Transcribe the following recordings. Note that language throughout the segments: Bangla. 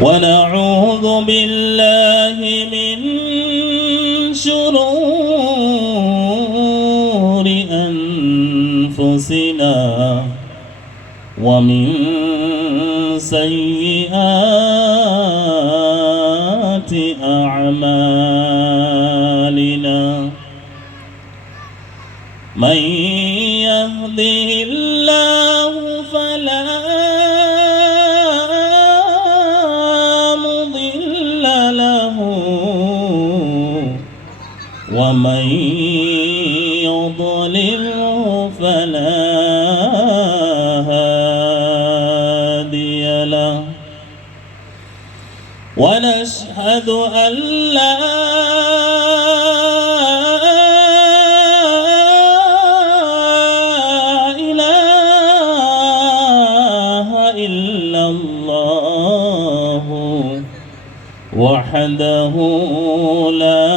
ونعوذ بالله من شرور أنفسنا ومن سيئات أعمالنا من يهده الله فلا مضل له ومن يضلله فلا هادي له ونشهد أن لا وحده لا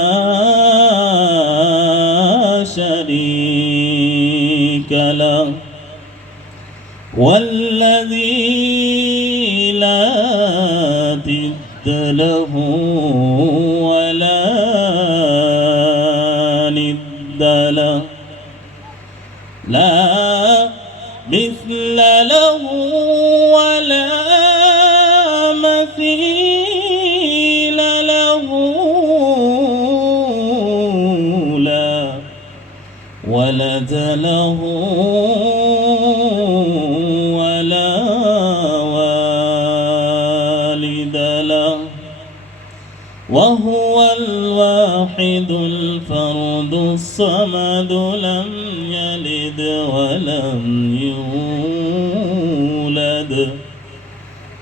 شريك له والذي لا ضد له ولا ند له لا مثل له ولا مثيل له لا ولد له ولا والد له وهو الواحد الفرد الصمد لم يلد ولم يولد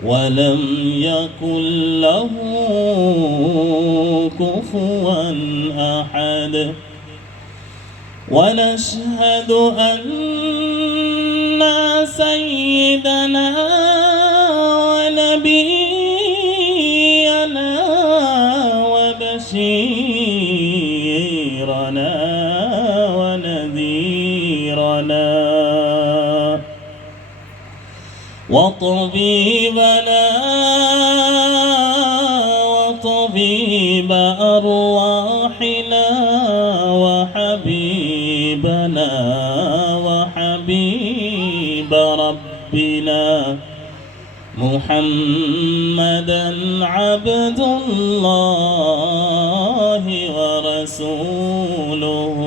ولم يكن له كفوا أحد ونشهد أن سيدنا ونبينا وبشيرنا ونذيرنا وطبيبنا وطبيب أرواحنا وحبيبنا وحبيب ربنا محمدا عبد الله ورسوله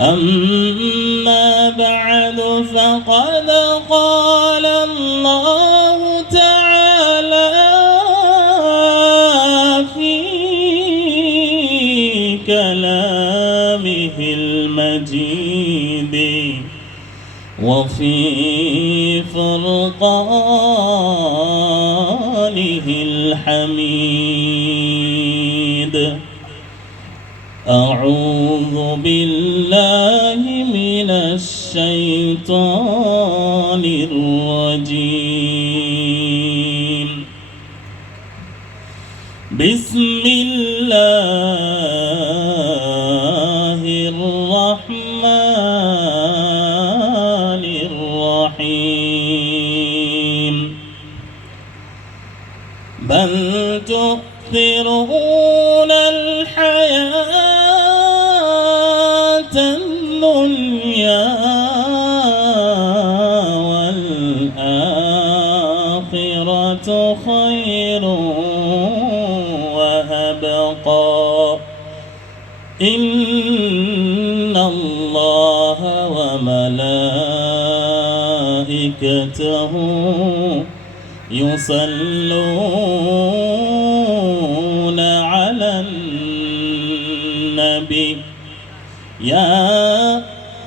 أما بعد فقد قال الله تعالى في كلامه المجيد وفي فرقانه الحميد أعوذ بالله من الشيطان الرجيم بسم الله الرحمن الرحيم بل تؤثرون الحياة الدنيا والآخرة خير وأبقى إن الله وملائكته يصلون على النبي يا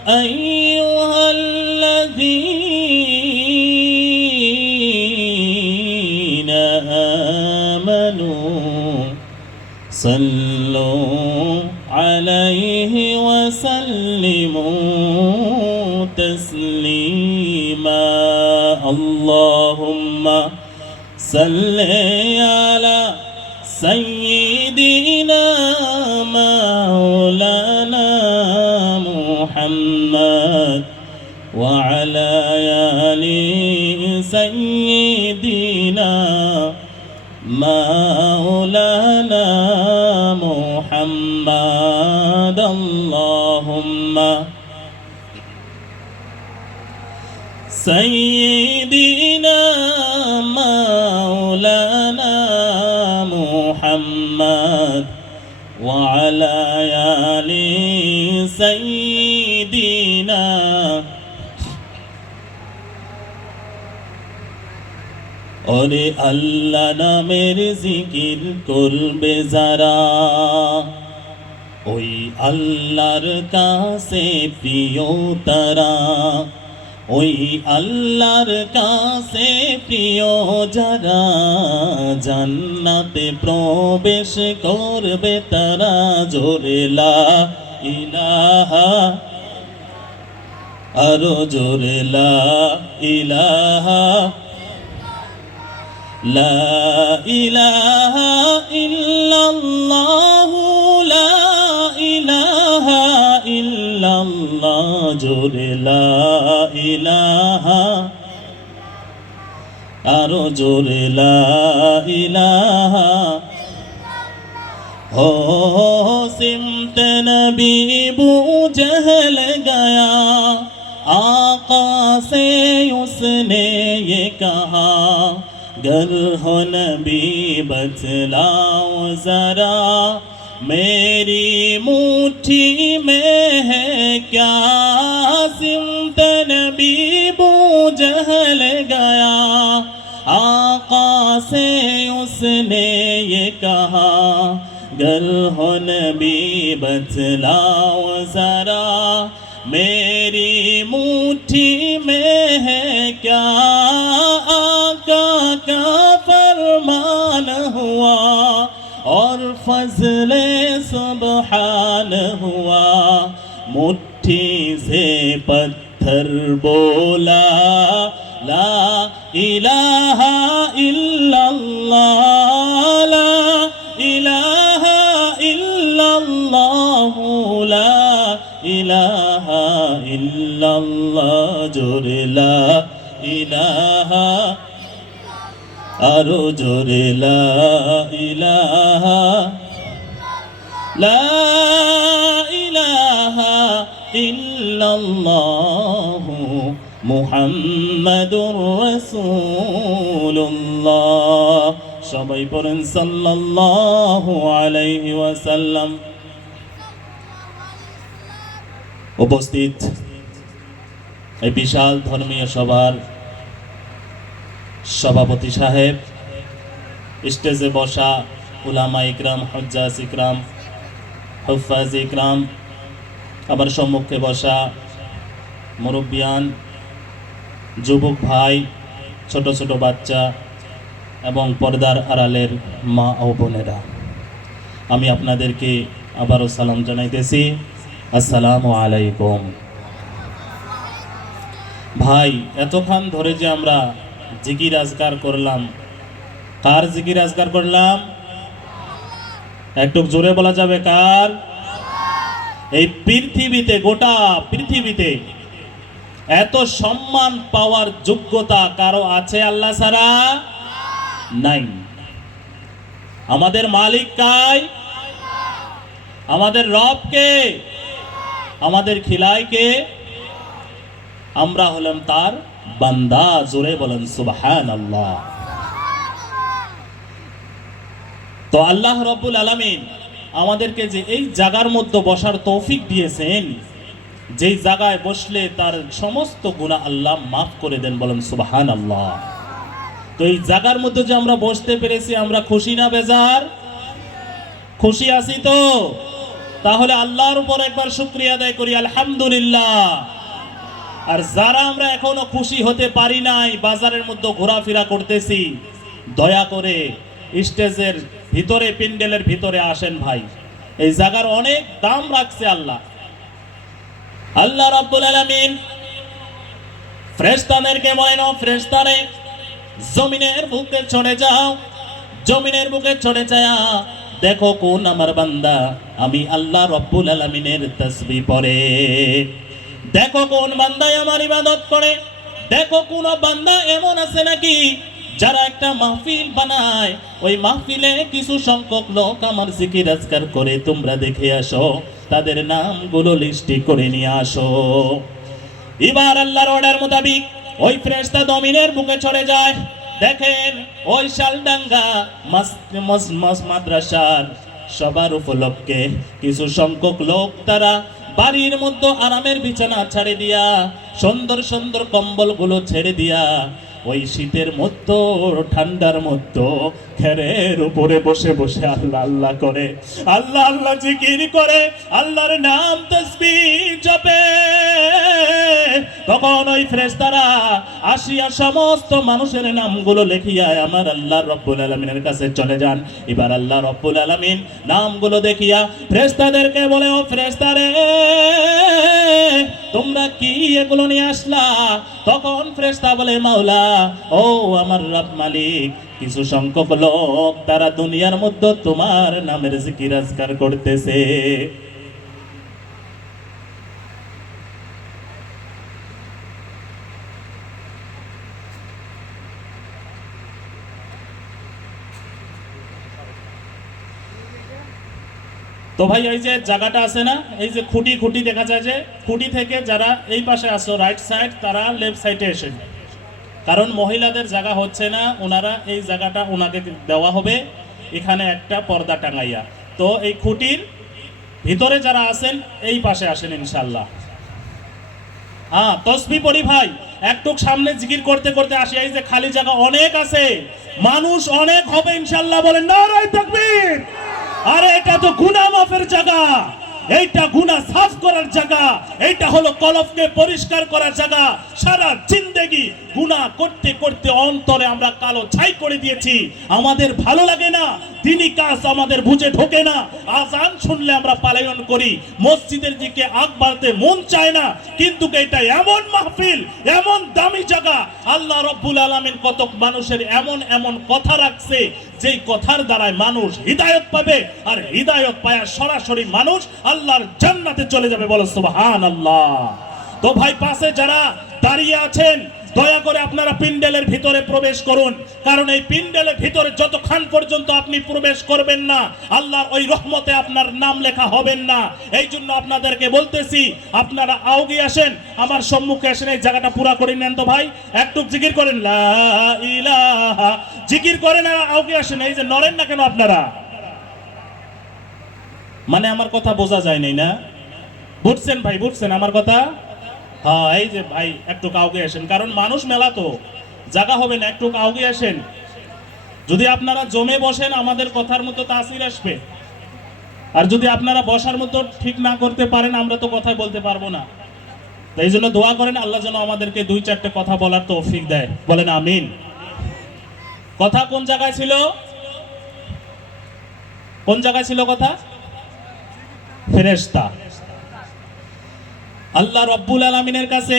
أيها الذين آمنوا صلوا عليه وسلموا تسليما اللهم صل على سيدنا مولانا محمد وعلى آل سيدنا سيدنا مولانا محمد اللهم سيدنا مولانا محمد وعلى آل سيدنا ওরে আল্লাহ নামের জিকির করবে যারা ওই আল্লাহর কাছে প্রিয় তারা ওই আল্লাহর কাছে প্রিয় যারা জান্নাতে প্রবেশ করবে তারা জোরে লা ইলাহা আরো জোরে লা ইলাহা لا إله إلا الله لا إله إلا الله جل لا إله أرجل لا إله हो सिमत नबी बू जहल गया आका से उसने ये कहा गर हो नबी बतलाओ जरा मेरी मुट्ठी में है क्या सिमत नबी बू जहल गया आका से उसने ये कहा गर हो नबी बतलाओ जरा मेरी मुट्ठी में है क्या आका का फरमान हुआ और फजले सुबहान हुआ मुट्ठी से पत्थर बोला ला इलाहा इल्लल्लाह ला इलाहा इल्लल्लाह ला इलाहा इल्लल्लाह जोरे ला इलाहा आरो जोरे ला इलाहा ला इलाहा इल्लल्लाह मुहम्मदुर রাসূলুল্লাহ সবাই পড়েন সাল্লাল্লাহু আলাইহি ওয়াসাল্লাম। উপস্থিত এই বিশাল ধর্মীয় সভার সভাপতি সাহেব, স্টেজে বসা উলামা ইকরাম, হুজ্জাজ ইকরাম, হুফাজ ইকরাম, আবার সম্মুখে বসা মুরব্বিয়ান, যুবক ভাই, ছোট ছোট বাচ্চা এবং পর্দার আড়ালের মা ও বোনেরা, আমি আপনাদেরকে আবারও সালাম জানাইতেছি, আসসালামু আলাইকুম। ভাই, এতক্ষণ ধরে যে আমরা জিকির আজকার করলাম, কার জিকির আজকার করলাম? একটু জোরে বলা যাবে কার? এই পৃথিবীতে, গোটা পৃথিবীতে এত সম্মান পাওয়ার যোগ্যতা কারো আছে আল্লাহ ছাড়া? নাই। আমাদের মালিক কাই? আমাদের রব কে? আমাদের খিলাই কে? আমরা হলাম তার বান্দা। জোরে বলেন সুবহানাল্লাহ। তো আল্লাহ রাব্বুল আলামিন আমাদেরকে যে এই জায়গার মধ্যে বসার তৌফিক দিয়েছেন, যেই জায়গায় বসলে তার সমস্ত গুনাহ আল্লাহ মাফ করে দেন, বলেন সুবহানাল্লাহ। তো এই জায়গার মধ্যে যে আমরা বসতে পেরেছি, আমরা খুশি না বেজার? খুশি আছি তো? তাহলে আল্লাহর উপর একবার শুকরিয়া আদায় করি, আলহামদুলিল্লাহ। আর যারা আমরা এখনো খুশি হতে পারি নাই, বাজারের মধ্যে ঘোরাফেরা করতেছি, দয়া করে স্টেজের ভিতরে, প্যান্ডেলের ভিতরে আসেন ভাই। এই জায়গার অনেক দাম রাখছে আল্লাহ। আল্লাহ রাব্বুল আলামিন ফেরেশতাদেরকে বলেন, ও ফেরেশতারে, জমিনের বুকে চড়ে যাও, জমিনের বুকে চড়ে যাও, দেখো কোন আমার বান্দা আমি আল্লাহ রাব্বুল আলামিনের তাসবিহ পড়ে, দেখো কোন বান্দা আমার ইবাদত করে, দেখো কোন বান্দা এমন আছে নাকি যারা একটা মাহফিল বানায়, ওই মাহফিলে কিছু সংখ্যক লোক আমার জিকির আজকার করে, তোমরা দেখে আসো, তাদের নামগুলো লিস্টি করে নিয়ে আসো। এবার আল্লাহর অর্ডার মোতাবিক ওই ফেরেশতা জমিনের বুকে চলে যায়। দেখেন ওই শালডাঙ্গা মাদ্রাসার সবার উপলক্ষে কিছু সংখ্যক লোক তারা বাড়ির মধ্যে আরামের বিছানা ছেড়ে দিয়া, সুন্দর সুন্দর কম্বলগুলো ছেড়ে দিয়া, ওই শীতের মধ্যে ঠান্ডার মধ্যে খেরের উপরে বসে বসে আল্লাহ আল্লাহ করে, আল্লাহ আল্লাহ জিকির করে, আল্লাহর নাম তাসবিহ জপে। তখন ওই ফেরেশতারা আসিয়া সমস্ত মানুষের নামগুলো লিখিয়া আমার আল্লাহ রব্বুল আলামিনের কাছে চলে যান। এবার আল্লাহ রব্বুল আলামিন নামগুলো দেখিয়া ফেরেশতাদেরকে বলে, ও ফেরেশতারে, তোমরা কি এগুলো নিয়ে আসলা? তখন ফেরেশতা বলে, মাওলা, ও আমার রব মালিক, কিছু সংখ্যক লোক তারা দুনিয়ার মধ্যে তোমার নামের জিকির আজকার করতেছে। তো ভাই এই যে জায়গাটা আছে না, এই যে খুঁটি খুঁটি দেখা যায়, যে খুঁটি থেকে যারা এই পাশে আসো রাইট সাইড, তারা লেফট সাইডে এসে, কারণ মহিলাদের জায়গা হচ্ছে না, ওনারা এই জায়গাটা ওনাকে দেওয়া হবে, এখানে একটা পর্দা টাঙাইয়া। তো এই খুঁটির ভিতরে যারা আছেন এই পাশে আসেন ইনশাল্লাহ। হ্যাঁ, তসবিহ পড়ি ভাই, একটু সামনে জিকির করতে করতে আসি। এই যে খালি জায়গা অনেক আছে, মানুষ অনেক হবে ইনশাল্লাহ। বলেন নারায়ে তাকবীর। আরে এটা তো গুনাহ মাফের জায়গা, এইটা গুনাহ সাফ করার জায়গা, এইটা হলো কলবকে পরিষ্কার করার জায়গা। সারা জিন্দেগি গুনাহ করতে করতে অন্তরে আমরা কালো ছাই করে দিয়েছি, আমাদের ভালো লাগে না, দিনই কাজ আমাদের বুঝে ঢোকে না, আজান শুনলে আমরা পালায়ন করি, মসজিদের দিকে আগ বাড়তে মন চায় না। কিন্তু এটা এমন মাহফিল, এমন দামি জায়গা, আল্লাহ রব্বুল আলামিন কত মানুষের এমন এমন কথা রাখছে, যেই কথার দ্বারায় মানুষ হিদায়ত পাবে, আর হিদায়ত পায়া সরাসরি মানুষ আল্লাহর জান্নাতে চলে যাবে। বলো সুবহানাল্লাহ। তো ভাই পাশে যারা দাঁড়িয়ে আছেন, দয়া করে আপনারা পিন্ডেলের ভিতরে প্রবেশ করুন, কারণ এই পিন্ডেলের ভিতরে যতক্ষণ পর্যন্ত আপনি প্রবেশ করবেন না, আল্লাহর ওই রহমতে আপনার নাম লেখা হবেন না। এই জন্য আপনাদেরকে বলতেছি, আপনারা আগে আসেন, আমার সম্মুখে আসেন, এই জায়গাটা পুরা করে নেন। তো ভাই একটু জিকির করেন, লা ইলাহা, জিকির করেন, আর আগে আসেন। এই যে নড়েন না কেন আপনারা? মানে আমার কথা বোঝা যায় নাই না? বুঝছেন ভাই, বুঝছেন আমার কথা? হ্যাঁ, এই যে ভাই একটু কাউকে আসেন, কারণ মানুষ মেলা তো জায়গা হবে না, একটু কাউকে আসেন। যদি আপনারা জমে বসেন আমাদের কথার মতো তাসির আসবে, আর যদি আপনারা বসার মতো ঠিক না করতে পারেন আমরা তো কথাই বলতে পারবো না। এই জন্য দোয়া করেন আল্লাহ যেন আমাদেরকে দুই চারটে কথা বলার তৌফিক দেয়। বলেন আমিন। কথা কোন জায়গায় ছিল? কোন জায়গায় ছিল কথা? ফেরেশতা। আল্লাহ রব্বুল আলামিনের কাছে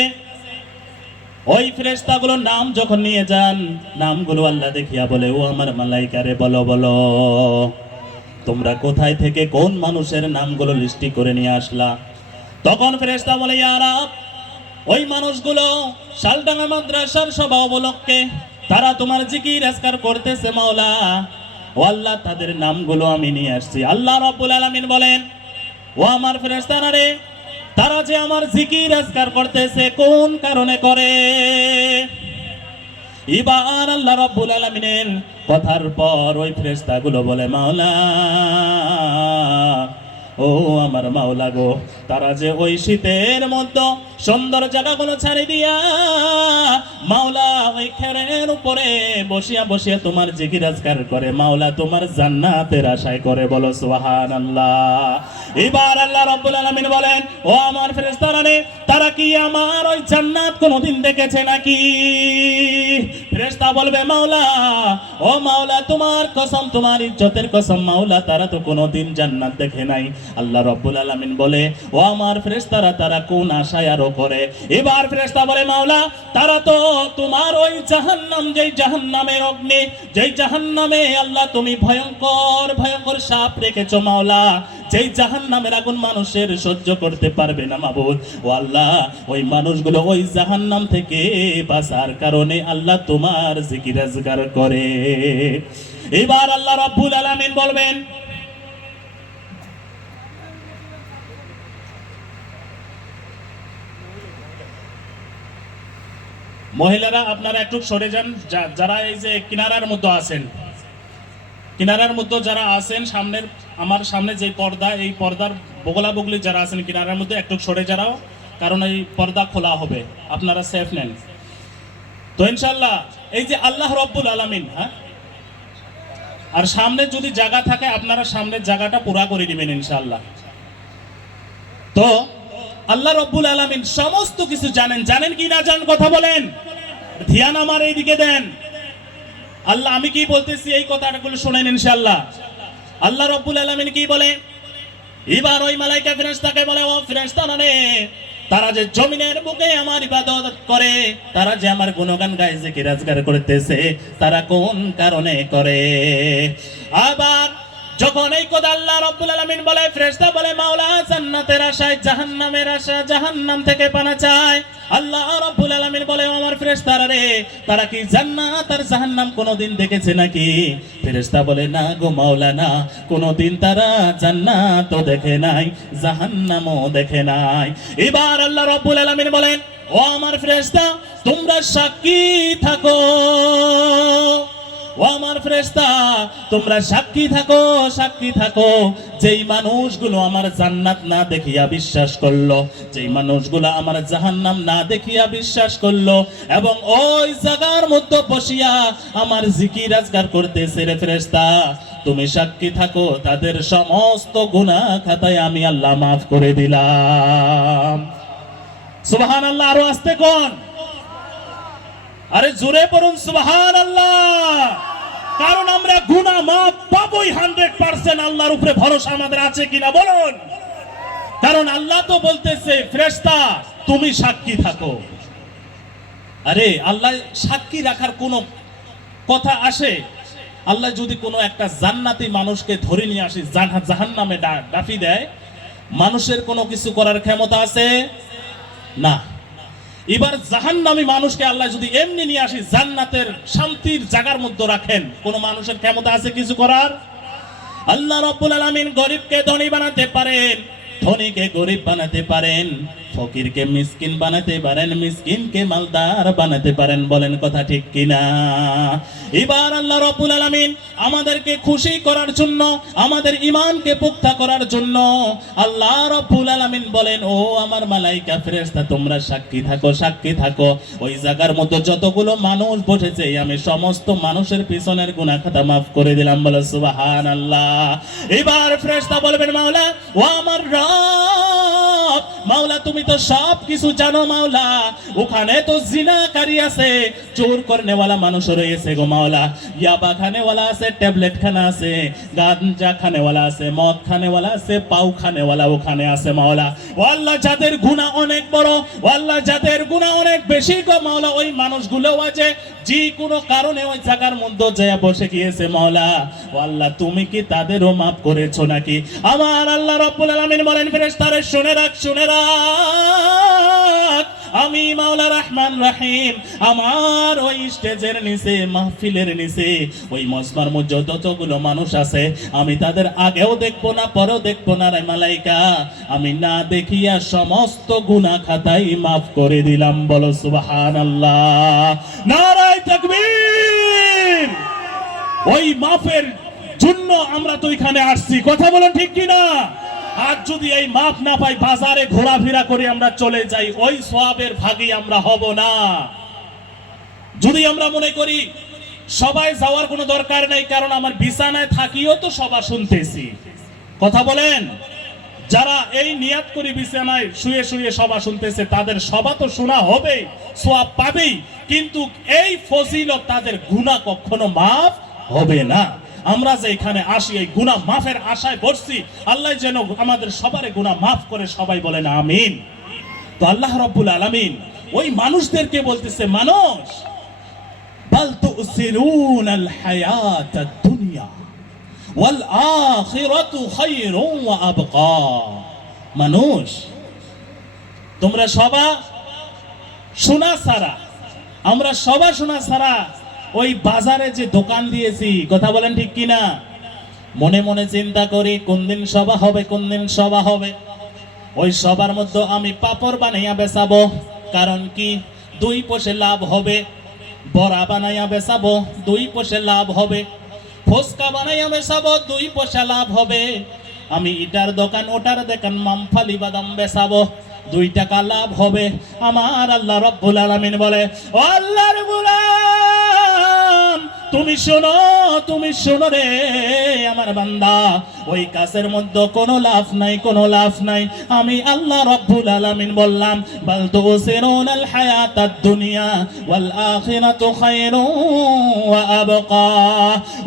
ওই ফেরেশতাগুলোর নাম যখন নিয়ে যান, নামগুলো আল্লাহ দেখিয়া বলে, ও আমার মালাইকারে, বলো বলো তোমরা কোথায় থেকে কোন মানুষের নামগুলো লিস্টি করে নিয়ে আসলা? তখন ফেরেশতা বলে, ইয়া রাব, ওই মানুষগুলো শালডাঙ্গা মাদ্রাসার সভা উপলক্ষে তারা তোমার জিকির আজকার করতেছে মাওলা। ও আল্লাহ, তাদের নামগুলো আমি নিয়ে আসছি। আল্লাহ রব্বুল আলামিন বলেন, ও আমার ফেরেশতারা রে, তারা যে আমার জিকির আজকার করতেছে কোন কারণে করে? এবার আল্লাহ রাব্বুল আলামিনের কথার পর ওই ফেরেশতাগুলো বলে, মাওলা, ও আমার মাওলা গো, তারা যে ওই শীতের মধ্যে সুন্দর জায়গাগুলো ছাড়ি দিয়া মাওলা ওই খেরের উপরে বসিয়া বসিয়া তোমার জিকির আজকার করে, মাওলা তোমার জান্নাতের আশায় করে। বলো সুবহানাল্লাহ। এবার আল্লাহ রাব্বুল আলামিন বলেন, ও আমার ফেরেশতারা রে, তারা কি আমার ওই জান্নাত কোনোদিন দেখেছে নাকি? ফেরেশতা বলবে, মাওলা, ও মাওলা তোমার কসম, তোমার ইজ্জতের কসম মাওলা, তারা তো কোনোদিন জান্নাত দেখে নাই। আল্লাহ রাব্বুল আলামিন বলে, ও আমার ফেরেশতারা, তারা কোন আশায় আরো করে? এবার ফেরেশতা বলে, মাওলা, তারা তো তোমার ওই জাহান্নাম, যেই জাহান্নামের অগ্নি, যেই জাহান্নামে আল্লাহ তুমি ভয়ঙ্কর ভয়ঙ্কর সাপ রেখেছো মাওলা, যেই জাহান্নামের আগুন মানুষের সহ্য করতে পারবে না মাবুদ, ও আল্লাহ ওই মানুষগুলো ওই জাহান্নাম থেকে বাঁচার কারণে আল্লাহ তোমার জিকির আজকার করে। এবার আল্লাহ রাব্বুল আলামিন বলবেন, মহিলারা আপনারা একটু সরে যান, যারা এই যে কিনারার মধ্যে আছেন, কিনারার মধ্যে যারা আছেন, সামনের আমার সামনে যে পর্দা, এই পর্দার বগলা বগলি যারা আছেন কিনারার মধ্যে একটু সরে যারাও, কারণ এই পর্দা খোলা হবে, আপনারা সেফ নেন তো ইনশাআল্লাহ। এই যে আল্লাহ রাব্বুল আলামিন, হ্যাঁ, আর সামনে যদি জায়গা থাকে আপনারা সামনের জায়গাটা পুরা করে দিবেন ইনশাআল্লাহ। তো আল্লাহ রাব্বুল আলামিন সমস্ত কিছু জানেন, জানেন কি না জানেন কথা বলেন, ধ্যান আমার এইদিকে দেন। আল্লাহ আমি কি বলতেছি এই কথাগুলো শুনেন ইনশাআল্লাহ। আল্লাহ রাব্বুল আলামিন কি বলে, এবার ওই মালাইকা ফেরেশতাকে বলে, ও ফেরেশতারা রে, তারা যে জমিনের বুকে আমার ইবাদত করে, তারা যে আমার গুণগান গায়, জিকির আজকার করতেছে, তারা কোন কারণে করে? আবার যখন এই কথা আল্লাহ রাব্বুল আলামিন বলে, ফেরেশতা বলে মাওলা জান্নাতের আশায় জাহান্নামের আশা, জাহান্নাম থেকে পানা চায়। আল্লাহ রাব্বুল আলামিন বলে, আমার ফেরেশতারা রে, তারা কি জান্নাত আর জাহান্নাম কোনোদিন দেখেছে নাকি? ফেরেশতা বলে, না গো মাওলা, না, কোনোদিন তারা জান্নাতও দেখে নাই, জাহান্নামও দেখে নাই। এবার আল্লাহ রাব্বুল আলামিন বলেন, ও আমার ফেরেশতা, তোমরা সাক্ষী থাকো, ও আমার ফেরেশতা, তোমরা সাক্ষী থাকো, সাক্ষী থাকো, যেই মানুষগুলো আমার জান্নাত না দেখিয়া বিশ্বাস করলো, যেই মানুষগুলো আমার জাহান্নাম না দেখিয়া বিশ্বাস করলো, এবং ওই জায়গার মধ্যে বসিয়া আমার জিকির আজকার করতেছে রে ফেরেশতা, তুমি সাক্ষী থাকো, তাদের সমস্ত গুনাহ খাতায় আমি আল্লাহ মাফ করে দিলাম। সুবহানাল্লাহ, আরো আস্তে কোন, আরে জোরে পড়ুন সুবহানাল্লাহ। কারণ আমরা গুনাহ মাফ পাবোই 100%, আল্লাহর উপরে ভরসা আমাদের আছে কিনা বলুন। কারণ আল্লাহ তো বলতেছে, ফেরেশতা তুমি সাক্ষী থাকো। আরে আল্লাহ সাক্ষী রাখার কোন কথা আসে? আল্লাহ যদি কোনো একটা জান্নাতি মানুষকে ধরে নিয়ে আসি, জাহান্নামে ডাফি দেয়, মানুষের কোনো কিছু করার ক্ষমতা আছে না। এবার জাহান্নামী মানুষকে আল্লাহ যদি এমনি নিয়ে আসি, জান্নাতের শান্তির জায়গার মধ্যে রাখেন, কোন মানুষের ক্ষমতা আছে কিছু করার? আল্লাহ রাব্বুল আলামিন গরিবকে ধনী বানাতে পারেন, ধনীকে গরিব বানাতে পারেন, ফকিরকে মিসকিন বানাতে পারেন, মিসকিনকে মালদার বানাতে পারেন, বলেন কথা ঠিক কিনা? এবার আল্লাহ রাব্বুল আলামিন আমাদেরকে খুশি করার জন্য, আমাদের ঈমানকে পুক্তা করার জন্য আল্লাহ রাব্বুল আলামিন বলেন, ও আমার মালাইকা ফেরেশতা, তোমরা সাক্ষী থাকো, সাক্ষী থাকো, ওই জায়গার মধ্যে যতগুলো মানুষ বসেছে আমি সমস্ত মানুষের পিছনের গুনাহ খাতা মাফ করে দিলাম, বলো সুবহানাল্লাহ। এবার ফেরেশতা বলবেন, মাওলা, ও আমার রব, মাওলা তুমি তো সব কিছু জানো মাওলা, ওখানে তো জিনাকারী আছে, চোর করনেওয়ালা মানুষ রয়েছে গো মাওলা, ইয়াবা খানেওয়ালা আছে, ট্যাবলেট খানা আছে, গাঞ্জা খানেওয়ালা আছে, মদ খানেওয়ালা আছে, পাউ খানেওয়ালা ওখানে আছে মাওলা। ও আল্লাহ, যাদের গুনাহ অনেক বড়, ও আল্লাহ যাদের গুনাহ অনেক বেশি গো মাওলা, ওই মানুষগুলো আছে যে কোনো কারণে ওই জায়গার মধ্যে যায় বসে গিয়েছে মাওলা, ও আল্লাহ তুমি কি তাদেরও মাফ করেছো নাকি? আমার আল্লাহ রাব্বুল আলামিন বলেন, ফেরেশতারা শুনে রাখ, শুনে রাখ, আমি মাওলা রহমান রহিম আমার ওই স্টেজের নিচে, মাহফিলের নিচে, ওই মজমার মধ্যে যতগুলো মানুষ আছে আমি তাদের আগেও দেখবো না, পরেও দেখবো না রে মালাইকা, আমি না দেখিয়া সমস্ত গুনাহ খাতাই মাফ করে দিলাম, বলো সুবহানাল্লাহ, নারায়ে তাকবীর। ওই মাফের জন্য আমরা তো এখানে আসছি, কথা বলেন ঠিক কিনা? আর যদি এই মাপ না পাই, বাজারে ঘোরাফেরা করে আমরা চলে যাই, ওই সওয়াবের ভাগী আমরা হব না। যদি আমরা মনে করি সবাই যাওয়ার কোনো দরকার নেই, কারণ আমার বিছানায় থাকিও তো সবার শুনতেছি, কথা বলেন, যারা এই নিয়াত করে বিছানায় শুয়ে শুয়ে সভা শুনতেছে, তাদের সভা তো শোনা হবে, সওয়াব পাবেই, কিন্তু এই ফজিলত তাদের গুনাহ কখনো মাফ হবে না। আমরা যে এখানে আসি এই গুনাহ মাফের আশায় বসছি, আল্লাহ যেন আমাদের সবার গুনাহ মাফ করে, সবাই বলেন আমিন। তো আল্লাহ রাব্বুল আলামিন ওই মানুষদেরকে বলতেছে, মানুষ বাল তুসিরুনাল হায়াতাদ দুনিয়া ওয়াল আখিরাতু খায়রুন ওয়া আবকা। মানুষ তোমরা সবাই সোনা ছাড়া, আমরা সবাই সোনা ছাড়া ওই বাজারে যে দোকান দিয়েছি, কথা বলেন ঠিক কিনা? মনে মনে চিন্তা করি কোন দিন সভা হবে, কোন দিন সভা হবে। ওই সবার মধ্যে আমি পাপড় বানাইয়া বেচাবো, কারণ কি 2 পয়সা লাভ হবে। বড়া বানাইয়া বেচাবো, 2 পয়সা লাভ হবে। ফুচকা বানাইয়া বেচাবো, 2 পয়সা লাভ হবে। আমি ইটার দোকান, ওটার দোকান, মামফালি বাদাম বেচাবো, 2 টাকা লাভ হবে। আমার আল্লাহ রব্বুল আলামিন বলে, ও আল্লাহর গোলাম, তুমি শোনো, তুমি শোনো রে আমার বান্দা, ওই কাজের মধ্যে কোনো লাভ নাই, কোনো লাভ নাই। আমি আল্লাহ রব্বুল আলামিন বললাম, বাল তুসিরুনাল হায়াতাদ দুনিয়া ওয়াল আখিরাতু খায়রুন ওয়া আবকা।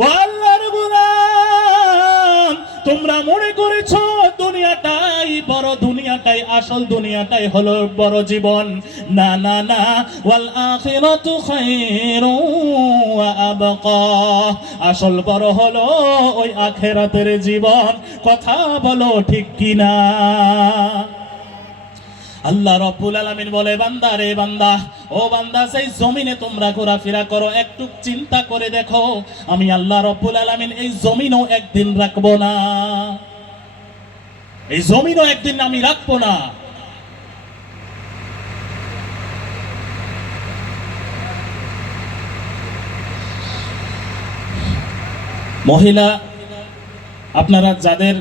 ও আল্লাহর গোলাম, তোমরা মনে করেছো দুনিয়াটাই বড়, দুনিয়াটাই আসল, দুনিয়াটাই হলো বড় জীবন। না না না, ওয়াল আখিরাতু খায়রুন ওয়া আবকা। আসল বড় হলো ওই আখিরাতের জীবন। কথা বলো ঠিক কিনা? আল্লাহ রব্বুল আলামিন বলে, বান্দা রে বান্দা, ও বান্দা, সেই জমিনে তোমরা ঘোরাফেরা করো, একটু চিন্তা করে দেখো, আমি আল্লাহ রব্বুল আলামিন এই জমিনও একদিন রাখবো না, এই জমিনও একদিন আমি রাখবো না। মহিলা, আপনারা যাদের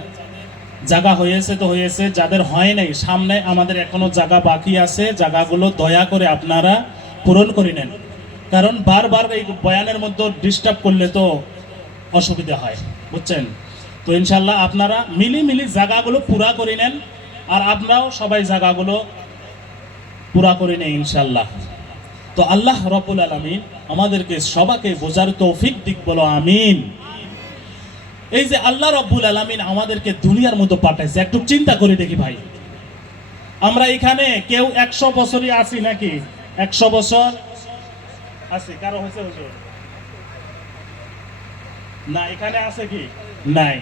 জায়গা হয়েছে তো হয়েছে, যাদের হয় নাই, সামনে আমাদের এখনো জায়গা বাকি আছে, জায়গাগুলো দয়া করে আপনারা পূরণ করে নেন, কারণ বারবার এই বয়ানের মধ্যে ডিস্টার্ব করলে তো অসুবিধা হয়, বুঝছেন? তো ইনশাল্লাহ আপনারা মিলি জায়গাগুলো পুরা করে নেন, আর আপনারাও সবাই জায়গাগুলো পুরা করে নেন ইনশাল্লাহ। তো আল্লাহ রব্বুল আলামিন আমাদেরকে সবাইকে বোঝার তৌফিক দিক, বলো আমিন। এই যে আল্লাহ রব্বুল আলামিন আমাদেরকে দুনিয়ার মতো পাঠাইছে, একটু চিন্তা করে দেখি ভাই, আমরা এখানে কেউ 100 বছরই আছি নাকি? 100 বছর আছি? কারো হয়েছে হুজুর? না, এখানে আছে কি? নাই।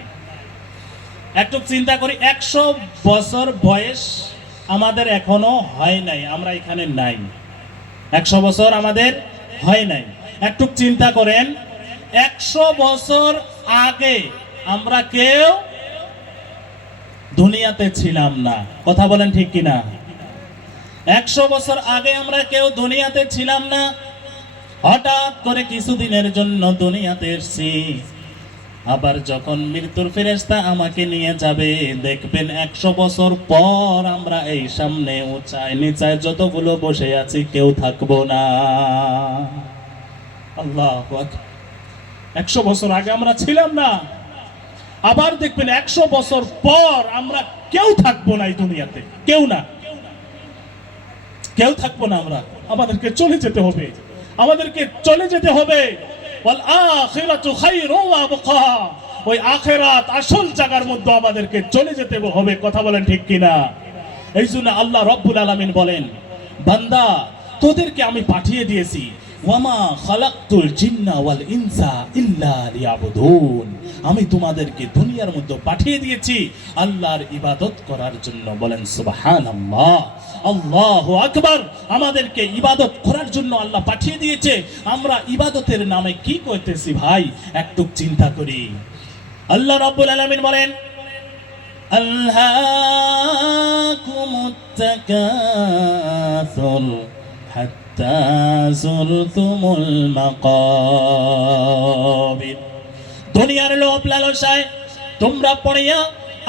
একটু চিন্তা করি, 100 বছর বয়স আমাদের এখনো হয় নাই, আমরা এখানে নাই। 100 বছর আমাদের হয় নাই। একটু চিন্তা করেন, 100 বছর আগে আমরা কেউ দুনিয়াতে ছিলাম না, কথা বলেন ঠিক কিনা? 100 বছর আগে আমরা কেউ দুনিয়াতে ছিলাম না, হঠাৎ করে কিছুদিনের জন্য দুনিয়াতে এসেছি। আবার যখন মৃত্যুর ফেরেশতা আমাকে নিয়ে যাবে, দেখবেন 100 বছর পর আমরা এই সামনে উঁচায় নিচায় যতগুলো বসে আছি কেউ থাকবো না। আল্লাহু আকবার। 100 বছর আগে আমরা ছিলাম না, আবার দেখবেন 100 বছর পর আমরা কেউ থাকবো না এই দুনিয়াতে, কেউ না, কেউ থাকবো না। আমরা আমাদেরকে চলে যেতে হবে, আমাদেরকে চলে যেতে হবে। ওয়াল আখিরাতু খায়রুন ওয়া আবকা। ওই আখিরাত আসল জায়গার মধ্যে আমাদেরকে চলে যেতে হবে, কথা বলেন ঠিক কিনা? এই জন্য আল্লাহ রব্বুল আলামিন বলেন, বান্দা তোদেরকে আমি পাঠিয়ে দিয়েছি, ওয়ামা খালাকতুল জিন্না ওয়াল ইনসা ইল্লা লিয়াবুদুন। আমি তোমাদেরকে দুনিয়ার মধ্যে পাঠিয়ে দিয়েছি আল্লাহর ইবাদত করার জন্য। বলেন সুবহানাল্লাহ, আল্লাহু আকবার। আমাদেরকে ইবাদত করার জন্য আল্লাহ পাঠিয়ে দিয়েছে। আমরা ইবাদতের নামে কি করতেছি ভাই, একটু চিন্তা করি। আল্লাহ রাব্বুল আলামিন বলেন, আল্লাহকুমুত তাকাসুর হাত্তা যুরতুমুল মাকাবির। দুনিয়ার লোভ লালসায় তোমরা পড়িয়া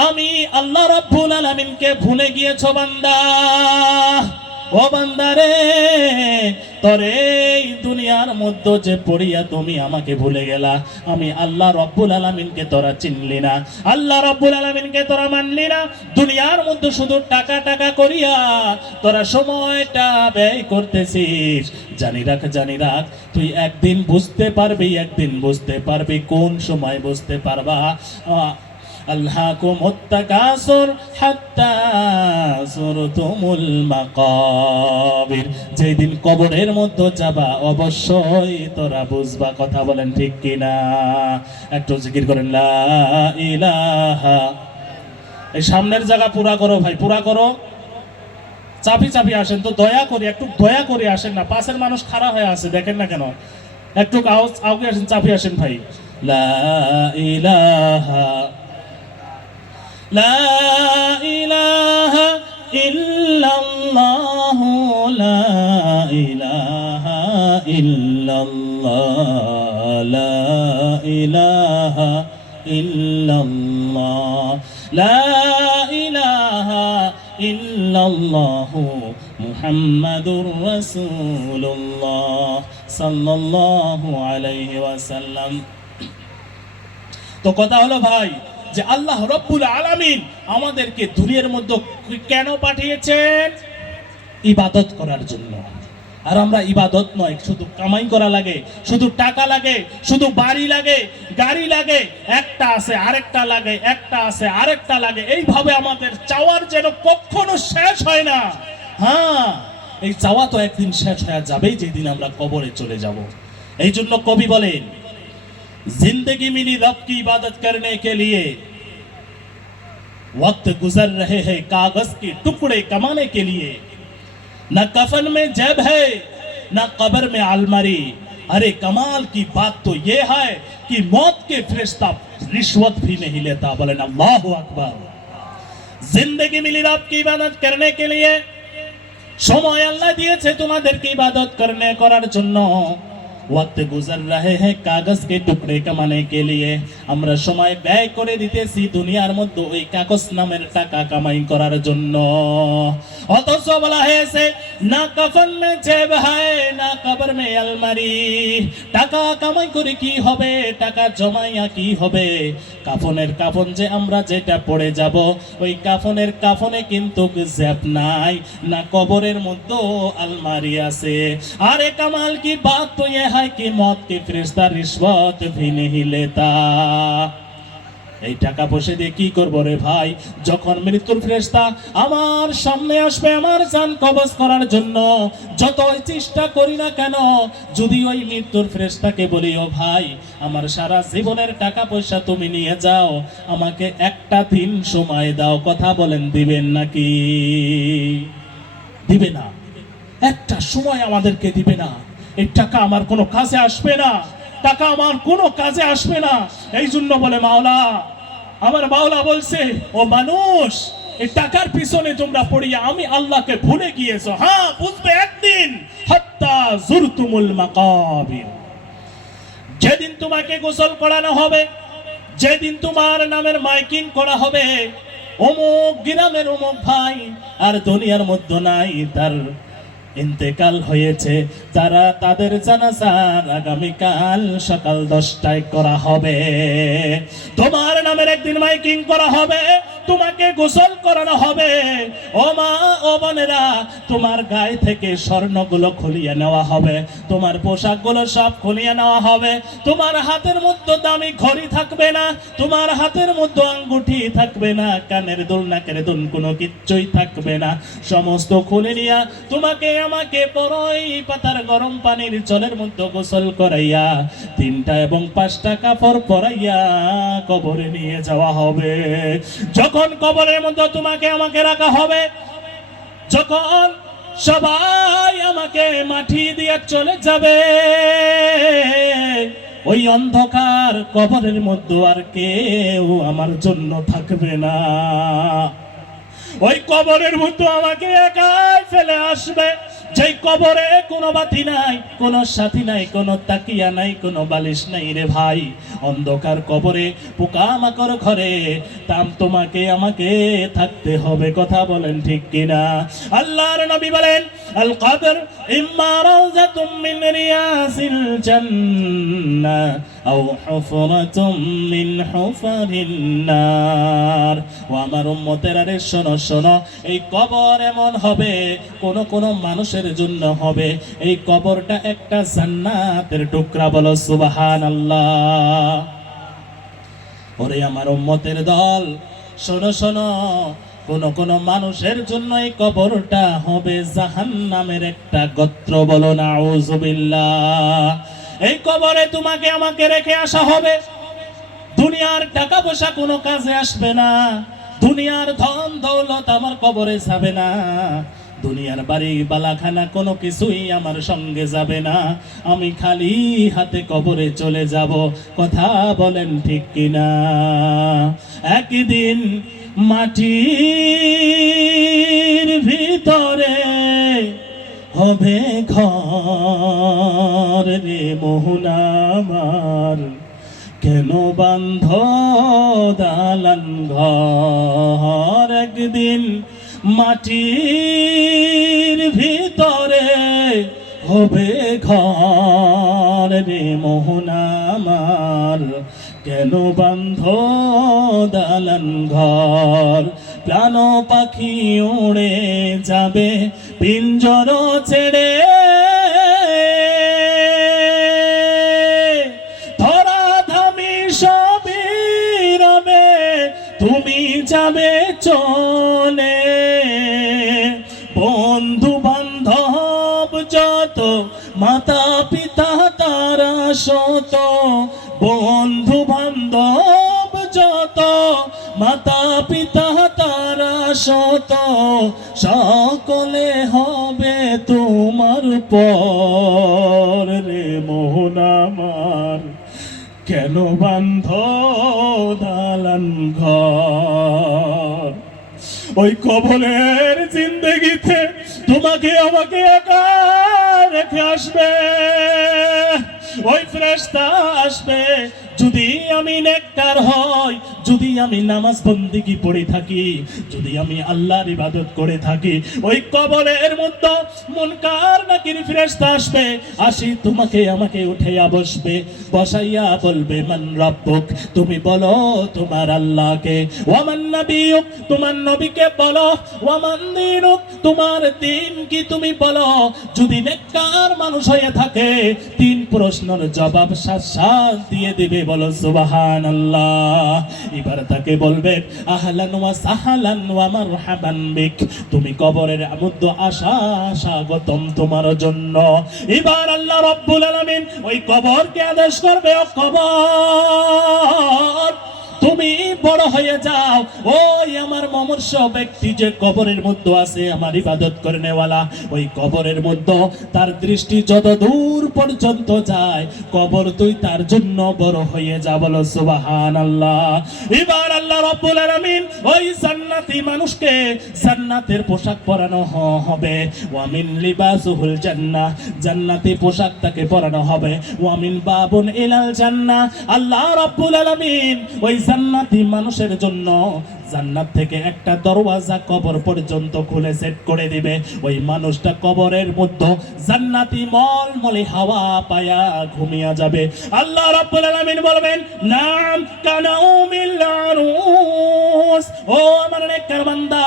আমি আল্লাহ রাব্বুল আলামিনকে ভুলে গিয়েছো বান্দা। ও বান্দারে, তোরে এই দুনিয়ার মধ্যে যে পড়িয়া তুমি আমাকে ভুলে গেলা, আমি আল্লাহ রাব্বুল আলামিনকে তোরা চিনলি না, আল্লাহ রাব্বুল আলামিনকে তোরা মানলি না। দুনিয়ার মধ্যে শুধু টাকা টাকা করিয়া তোরা সময়টা ব্যয় করতেছিস। জানি রাখ, জানি রাখ, তুই একদিন বুঝতে পারবি, একদিন বুঝতে পারবি। কোন সময় বুঝতে পারবা? আলহাকুমুত তাকাসুর হাত্তা যুরতুমুল মাকাবির, যেদিন কবরের মধ্যে যাবা অবশ্যই তোরা বুঝবা। কথা বলেন ঠিক কিনা? একটু জিকির করেন লা ইলাহা। এই সামনের জায়গা পুরা করো ভাই, পুরা করো। চাপি চাপি আসেন তো, দয়া করে একটু দয়া করে আসেন না, পাশের মানুষ খাড়া হয়ে আছে দেখেন না কেন? একটু আগে আসেন, চাপি আসেন ভাই। লা ইলাহা লা ইলাহা ইল্লাল্লাহু লা ইলাহা ইল্লাল্লাহ লা ইলাহা ইল্লাল্লাহ লা ইলাহা ইল্লাল্লাহু মুহাম্মাদুর রাসূলুল্লাহ সাল্লাল্লাহু আলাইহি ওয়াসাল্লাম। তো কথা হলো ভাই যে আল্লাহ রব্বুল আলামিন আমাদেরকে দুনিয়ার মধ্যে কেন পাঠিয়েছেন? ইবাদত করার জন্য। আর আমরা ইবাদত নয়, শুধু কামাই করা লাগে, শুধু টাকা লাগে, শুধু বাড়ি লাগে, গাড়ি লাগে, একটা আছে আরেকটা লাগে, একটা আছে আরেকটা লাগে, এইভাবে আমাদের চাওয়ার যেন কখনো শেষ হয় না। হ্যাঁ, এই চাওয়া তো একদিন শেষ হয়ে যাবেই, যেদিন আমরা কবরে চলে যাব। এই জন্য কবি বলেন, जिंदगी मिली रब की इबादत करने के लिए, वक्त गुजर रहे हैं कागज के टुकड़े कमाने के लिए, न कफन में जेब है न कब्र में अलमारी, अरे कमाल की बात तो ये है कि मौत के फरिश्ता रिश्वत भी नहीं लेता। बोले अल्लाहु अकबर। जिंदगी मिली रब की इबादत करने के लिए, সময় আল্লাহ দিয়েছে তোমাদেরকে ইবাদত করার জন্য। वक्त गुजर रहे हैं कागज के टुकड़े कमाने के लिए, আমরা সময় ব্যয় করে দিতেছি দুনিয়ার মধ্যে ওই কাগজ নামের টাকা কামাই করার জন্য। অথচ বলা হয়েছে না কফন মে জেব হয় না কবর মে আলমারি, টাকা কামাই করে কি হবে, টাকা জমাইয়া কি হবে? কাফনের কাফন যে আমরা যেটা পড়ে যাব, ওই কাফনের কাফনে কিন্তু জেব নাই, না কবরের মধ্যে আলমারি আছে। আরে কামাল কি বাত তো ये है कि मौत के फरिश्ता रिश्वत भी नहीं लेता। এই টাকা পয়সা দিয়ে কি করব রে ভাই? যখন মৃত্যুর ফেরেশতা আমার সামনে আসবে আমার জান কবজ করার জন্য, যতই চেষ্টা করি না কেন, যদি ওই মৃত্যুর ফেরেশতাকে বলি ও ভাই আমার সারা জীবনের টাকা পয়সা তুমি নিয়ে যাও, আমাকে একটা দিন সময় দাও, কথা বলেন দিবেন নাকি? দিবে না। একটা সময় আমাদেরকে দিবে না। এই টাকা আমার কোনো কাজে আসবে না, টাকা আমার কোনো কাজে আসবে না। এই জন্য বলে মাওলা, আমার মাওলা বলছে ও মানুষ, এই টাকার পিছনে তোমরা পড়িয়া আমি আল্লাহকে ভুলে গিয়েছো। হ্যাঁ, বুঝবে একদিন, হাত্তা যুরতুমুল মাকাবির, যেদিন তোমাকে গোসল করানো হবে, যেদিন তোমার নামের মাইকিং করা হবে, অমুক গ্রামের অমুক ভাই আর দুনিয়ার মধ্যে নাই, তার ইন্তেকাল হয়েছে, তারা তাদের জানাজার আগামীকাল সকাল 10টায় করা হবে। তোমার নামের একদিন মাইকিং করা হবে, তোমাকে গোসল করানো হবে। ও মা ও বোনেরা, তোমার গায়ে থেকে স্বর্ণগুলো খুলিয়ে নেওয়া হবে, তোমার পোশাকগুলো সব খুলিয়ে নেওয়া হবে। তোমার হাতের মধ্যে দামি ঘড়ি থাকবে না, তোমার হাতের মধ্যে আঙ্গুঠি থাকবে না, কানের দুল নাকের দুল কোনো কিচ্ছুই থাকবে না। সমস্ত খুলে নিয়া তোমাকে আমাকে বড়ই পাতার গরম পানির জলের মধ্যে গোসল করাইয়া 3টা এবং 5টা কাপড় পরাইয়া কবরে নিয়ে যাওয়া হবে। যখন কবরের মধ্যে তোমাকে আমাকে রাখা হবে, যখন সবাই আমাকে মাটি দিয়ে চলে যাবে, ওই অন্ধকার কবরের মধ্যে আর কেউ আমার জন্য থাকবে না। ওই কবরের মধ্যে আমাকে একাই ফেলে আসবে, যেই কবরে কোনো বাতি নাই, কোনো সাথী নাই, কোনো তাকিয়া নাই, কোনো বালিশ নাই রে ভাই। অন্ধকার কবরে, পোকামাকড় ঘরে তোমাকে আমাকে থাকতে হবে, কথা বলেন ঠিক কিনা? আল্লাহর নবী বলেন আল কবর ইম্মা রাউযাতুম মিন রিয়াসিল জান্নাহ আও হুফরাতুম মিন হুফারিন নার। ও আমার উম্মতেরা রে, শোনো শোনো, এই কবর এমন হবে, কোন মানুষের জন্য হবে এই কবরটা একটা জান্নাতের টুকরা। বলো সুবহানাল্লাহ। ওরে আমার উম্মতের দল, শোনো শোনো, কোন মানুষের জন্য এই কবরটা হবে জাহান্নামের একটা গর্ত। বলো নাউযুবিল্লাহ। এই কবরে তোমাকে আমাকে রেখে আসা হবে। দুনিয়ার টাকা পয়সা কোনো কাজে আসবে না, দুনিয়ার ধন দৌলত আমার কবরে যাবে না, দুনিয়ার বাড়ি বালাখানা কোনো কিছুই আমার সঙ্গে যাবে না। আমি খালি হাতে কবরে চলে যাব। কথা বলেন ঠিক কিনা? একদিন মাটির ভিতরে হবে ঘর রে মোহনা আমার, কেন বান্ধ দালান ঘর? একদিন মাটির ভিতরে হবে ঘর রে মোহনা আমার, কেন বান্ধ দালান ঘর? প্রাণ পাখি উড়ে যাবে পিঞ্জর ছেড়ে, ধরা ধামি সবই রবে, তুমি যাবে চলে। বন্ধু বান্ধব যত, মাতা পিতা তারা শত, বন্ধু বান্ধব যত, মাতা পিতা তারা শত, সকলে হবে তোমার পর রে মোহন আমার, কেন বান্ধ দালান ঘর? ওই কবরের জিন্দেগিতে তোমাকে আমাকে একা রেখে আসবে ওই ফেরেশতা আসবে। যদি আমি নেককার হই, যদি আমি নামাজ বন্দেগী পড়ে থাকি, যদি আমি আল্লাহর ইবাদত করে থাকি, ওই কবরের মধ্যে মুনকার নাকির ফেরেশতা আসবে, আসি তোমাকে আমাকে উঠাইয়া বসবে, বসাইয়া বলবে মান রাব্বুক, তুমি বলো তোমার আল্লাহকে, ওয়া মান নাবিয়ুক, তোমার নবীকে বলো, ওয়া মান দীনুক, তোমার দিন কি তুমি বলো। যদি নেককার মানুষ হয়ে থাকে, তিন প্রশ্নের জবাব সাথ দিয়ে দিবে। বলো সুবহানাল্লাহ। এবার তাকে বলবে আহলান ওয়া সাহলান ওয়া মারহাবান বিক, তুমি কবরের মধ্যে আসা স্বাগতম তোমার জন্য। এবার আল্লাহ রাব্বুল আলামিন ওই কবরকে আদেশ করবে, ও কবর তুমি বড় হয়ে যাও। ওই আমার মমর্ষ ব্যক্তি যে কবরের মধ্যে আছে, আমার ইবাদত করে নেওয়ালা, ওই কবরের মধ্যে তার দৃষ্টি যত দূর পর্যন্ত যায়, কবর তুই তার জন্য বড় হয়ে যা। বলো সুবহানাল্লাহ। এবার আল্লাহ রাব্বুল আলামিন ওই জান্নাতি মানুষকে জান্নাতের পোশাক পরানো হবে। ওয়া মিন লিবাসুহুল জান্নাহ, জান্নাতি পোশাক তাকে পরানো হবে। ওয়া মিন বাবুন ইলাল জান্নাহ, আল্লাহ রাব্বুল আলামিন ওই জান্নাতি মানুষের জন্য জান্নাত থেকে একটা দরওয়াজা কবর পর্যন্ত খুলে সেট করে দিবে। ওই মানুষটা কবরের মধ্যে জান্নাতি মলমলে হাওয়া পায়া ঘুমিয়ে যাবে। আল্লাহ রাব্বুল আলামিন বলবেন নাম কানাউমিল আরুস, ও আমার নেককার বান্দা,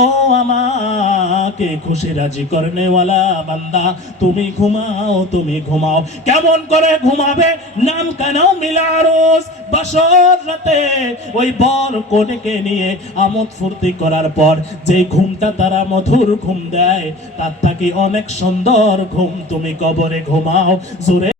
ও আমাকে খুশি রাজি করনেওয়ালা বান্দা, তুমি ঘুমাও, তুমি ঘুমাও। কেমন করে ঘুমাবে? নাম কানাউমিল আরুস, বাসর রাতে ওই বর কনেকে নিয়ে আমোদ ফুর্তি করার পর যে ঘুমটা তারা মধুর ঘুম দেয়, তার থেকে অনেক সুন্দর ঘুম তুমি কবরে ঘুমাও। জোরে